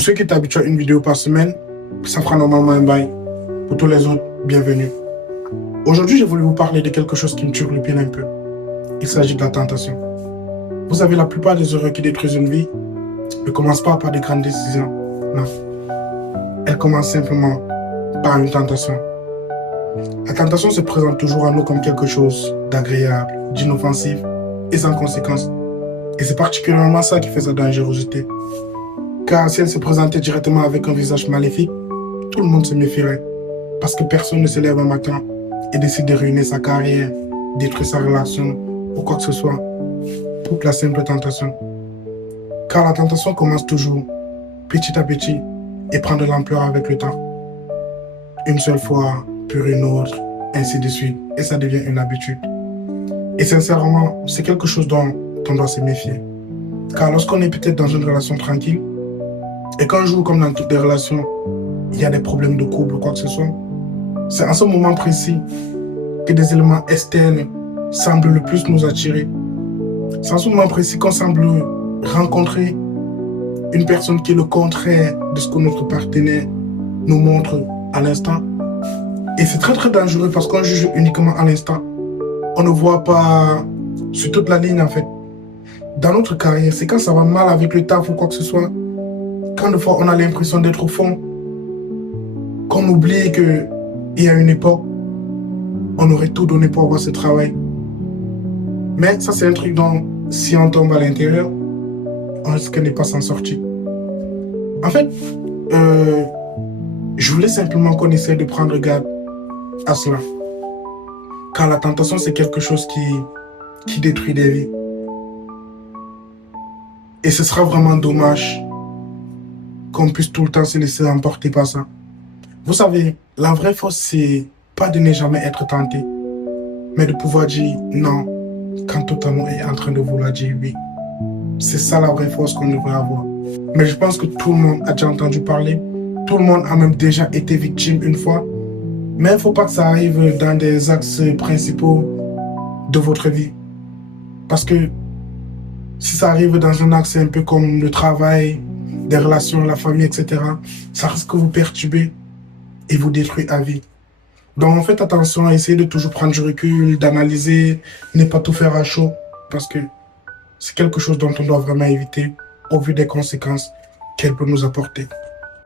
Ceux qui t'habituent à une vidéo par semaine, ça fera normalement un bail. Pour tous les autres, bienvenue. Aujourd'hui, j'ai voulu vous parler de quelque chose qui me turlupine un peu. Il s'agit de la tentation. Vous savez, la plupart des erreurs qui détruisent une vie ne commencent pas par des grandes décisions. Non. Elles commencent simplement par une tentation. La tentation se présente toujours à nous comme quelque chose d'agréable, d'inoffensif et sans conséquence. Et c'est particulièrement ça qui fait sa dangerosité. Car si elle se présentait directement avec un visage maléfique, tout le monde se méfierait. Parce que personne ne se lève un matin et décide de ruiner sa carrière, détruire sa relation ou quoi que ce soit pour la simple tentation. Car la tentation commence toujours, petit à petit, et prend de l'ampleur avec le temps. Une seule fois, puis une autre, ainsi de suite, et ça devient une habitude. Et sincèrement, c'est quelque chose dont on doit se méfier. Car lorsqu'on est peut-être dans une relation tranquille, et qu'un jour, comme dans toutes les relations, il y a des problèmes de couple ou quoi que ce soit, c'est en ce moment précis que des éléments externes semblent le plus nous attirer. C'est en ce moment précis qu'on semble rencontrer une personne qui est le contraire de ce que notre partenaire nous montre à l'instant. Et c'est très très dangereux parce qu'on juge uniquement à l'instant. On ne voit pas sur toute la ligne en fait. Dans notre carrière, c'est quand ça va mal avec le taf ou quoi que ce soit, quand des fois on a l'impression d'être au fond, qu'on oublie qu'il y a une époque, on aurait tout donné pour avoir ce travail. Mais ça c'est un truc dont si on tombe à l'intérieur, on risque de ne pas s'en sortir. En fait, je voulais simplement qu'on essaie de prendre garde à cela. Car la tentation c'est quelque chose qui détruit des vies. Et ce sera vraiment dommage qu'on puisse tout le temps se laisser emporter par ça. Vous savez, la vraie force, c'est pas de ne jamais être tenté, mais de pouvoir dire non quand tout amour est en train de vouloir dire oui. C'est ça la vraie force qu'on devrait avoir. Mais je pense que tout le monde a déjà entendu parler, tout le monde a même déjà été victime une fois, mais il ne faut pas que ça arrive dans des axes principaux de votre vie. Parce que si ça arrive dans un axe un peu comme le travail, des relations, la famille, etc., ça risque de vous perturber et vous détruire à vie. Donc faites attention à essayer de toujours prendre du recul, d'analyser, ne pas tout faire à chaud, parce que c'est quelque chose dont on doit vraiment éviter au vu des conséquences qu'elle peut nous apporter.